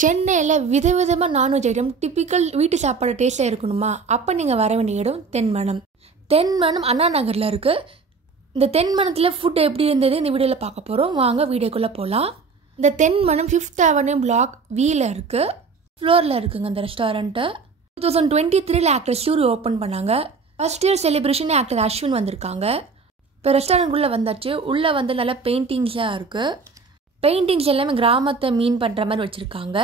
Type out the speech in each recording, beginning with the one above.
சென்னையில் விதவிதமாக non veg item typical வீட்டு சாப்பாடு டேஸ்ட்டாக இருக்கணுமா? அப்போ நீங்கள் வர வேண்டிய இடம் தென்மனம். தென்மனம் அண்ணா நகரில் இருக்குது. இந்த தென்மனத்தில் ஃபுட் எப்படி இருந்தது இந்த வீடியோவில் பார்க்க போகிறோம். வாங்க வீடியோக்குள்ளே போகலாம். இந்த தென்மனம் 5th Avenue பிளாக் வீல இருக்குது, ஃப்ளோரில் இருக்குங்க அந்த ரெஸ்டாரண்ட்டு. 2023 ஆக்டர் சூரி ஓப்பன் பண்ணாங்க. First year celebration actor Ashwin வந்திருக்காங்க. இப்போ ரெஸ்டாரண்ட்குள்ளே வந்தாச்சு. உள்ளே வந்து நல்லா பெயிண்டிங்ஸாக இருக்குது. பெயிண்டிங்ஸ் எல்லாமே கிராமத்தை மீன் பண்ணுற மாதிரி வச்சுருக்காங்க.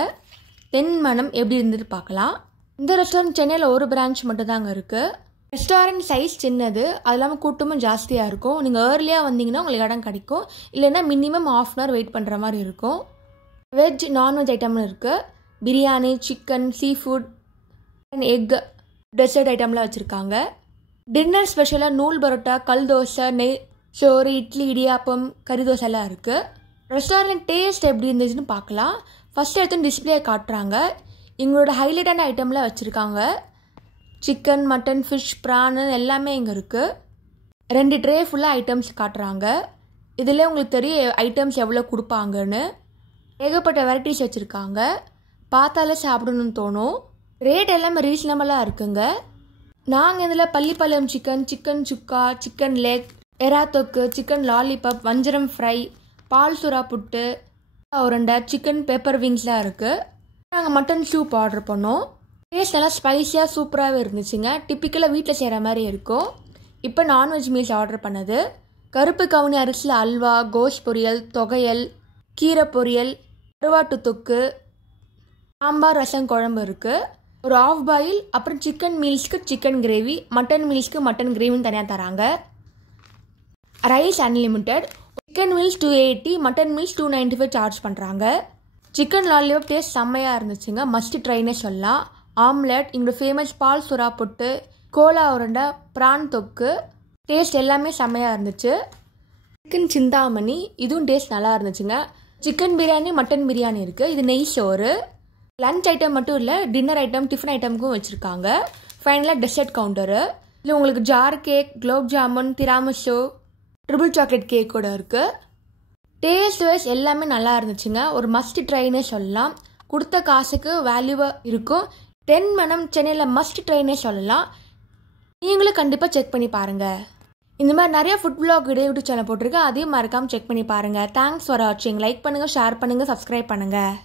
தென்மனம் எப்படி இருந்துட்டு பார்க்கலாம். இந்த ரெஸ்டாரண்ட் சென்னையில் ஒரு பிரான்ச் மட்டும் தாங்க இருக்குது. ரெஸ்டாரண்ட் சைஸ் சின்னது, அது இல்லாமல் கூட்டமும் ஜாஸ்தியாக இருக்கும். நீங்கள் ஏர்லியாக வந்தீங்கன்னா உங்களுக்கு இடம் கிடைக்கும், இல்லைன்னா மினிமம் ½ hour வெயிட் பண்ணுற மாதிரி இருக்கும். வெஜ் நான்வெஜ் ஐட்டம்னு இருக்குது. Biryani, chicken, sea food, egg, dessert ஐட்டம்லாம் வச்சுருக்காங்க. டின்னர் ஸ்பெஷலாக நூல் பரோட்டா, கல் தோசை, நெய் சோறு, இட்லி, இடியாப்பம், கறி தோசை எல்லாம் இருக்குது. ரெஸ்டாரண்ட் டேஸ்ட் எப்படி இருந்துச்சுன்னு பார்க்கலாம். ஃபஸ்ட் எடுத்து டிஸ்பிளே காட்டுறாங்க. எங்களோட ஹைலைட்டான ஐட்டம்லாம் வச்சுருக்காங்க. சிக்கன், மட்டன், ஃபிஷ், ப்ரானு எல்லாமே இங்கே இருக்குது. 2 ட்ரே ஃபுல்லாக ஐட்டம்ஸ் காட்டுறாங்க. இதில் உங்களுக்கு தெரியும் ஐட்டம்ஸ் எவ்வளோ கொடுப்பாங்கன்னு. ஏகப்பட்ட வெரைட்டிஸ் வச்சுருக்காங்க. பார்த்தாலே சாப்பிடணும்னு தோணும். ரேட் எல்லாமே ரீசனபிளாக இருக்குங்க. நாங்கள் இதில் பள்ளிப்பாளையம் சிக்கன், சிக்கன் சுக்கா, சிக்கன் லெக், எறா தொக்கு, சிக்கன் லாலிபாப், வஞ்சரம் ஃப்ரை, பால் சுறா புட்டு, உருண்டை, சிக்கன் பெப்பர் விங்ஸ்லாம் இருக்குது. நாங்கள் மட்டன் சூப் ஆர்டர் பண்ணோம். டேஸ்ட் நல்லா ஸ்பைஸியாக சூப்பராகவே இருந்துச்சுங்க. டிப்பிக்கலாக வீட்டில் செய்கிற மாதிரி இருக்கும். இப்போ நான்வெஜ் மீல்ஸ் ஆர்டர் பண்ணது. கருப்பு கவுனி அரிசியில் அல்வா, கோஸ் பொரியல், தொகையல், கீரை பொரியல், கருவாட்டு தொக்கு, சாம்பார், ரசம், குழம்பு இருக்குது. ஒரு ½ பாயில். அப்புறம் சிக்கன் மீல்ஸ்க்கு சிக்கன் கிரேவி, மட்டன் மீல்ஸ்க்கு மட்டன் கிரேவின்னு தனியாக தராங்க. Rice unlimited. Chicken meals 280, mutton meals 295 charge பண்ணுறாங்க. சிக்கன் லாலிபாப் டேஸ்ட் செம்மையாக இருந்துச்சுங்க. மஸ்ட் ட்ரைனே சொல்லலாம். ஆம்லெட், இங்கே ஃபேமஸ் பால் சுறா புட்டு, கோலா உருண்டை, ப்ரான் தொக்கு, டேஸ்ட் எல்லாமே செம்மையாக இருந்துச்சு. சிக்கன் சிந்தாமணி, இதுவும் டேஸ்ட் நல்லா இருந்துச்சுங்க. சிக்கன் பிரியாணி, மட்டன் பிரியாணி இருக்குது. இது நெய் சோறு. லன்ச் ஐட்டம் மட்டும் இல்லை, டின்னர் ஐட்டம், டிஃபன் ஐட்டமுக்கும் வச்சுருக்காங்க. ஃபைனலாக டெசர்ட் கவுண்டரு. இல்லை உங்களுக்கு jar cake, gulab jamun, tiramisu, triple chocolate cake கூட இருக்குது. டேஸ்ட் வைஸ் எல்லாமே நல்லா இருந்துச்சுங்க. ஒரு மஸ்ட் ட்ரைனே சொல்லலாம். கொடுத்த காசுக்கு வேல்யூவாக இருக்கும். தென்மனம் சென்னையில் மஸ்ட் ட்ரைனே சொல்லலாம். நீங்களும் கண்டிப்பாக செக் பண்ணி பாருங்கள். இந்த மாதிரி நிறைய ஃபுட் vlog யூடியூப் சேனல் போட்டிருக்கேன். அதையும் மறக்காமல் செக் பண்ணி பாருங்கள். தேங்க்ஸ் ஃபார் வாட்சிங். லைக் பண்ணுங்கள், ஷேர் பண்ணுங்கள், சப்ஸ்கிரைப் பண்ணுங்கள்.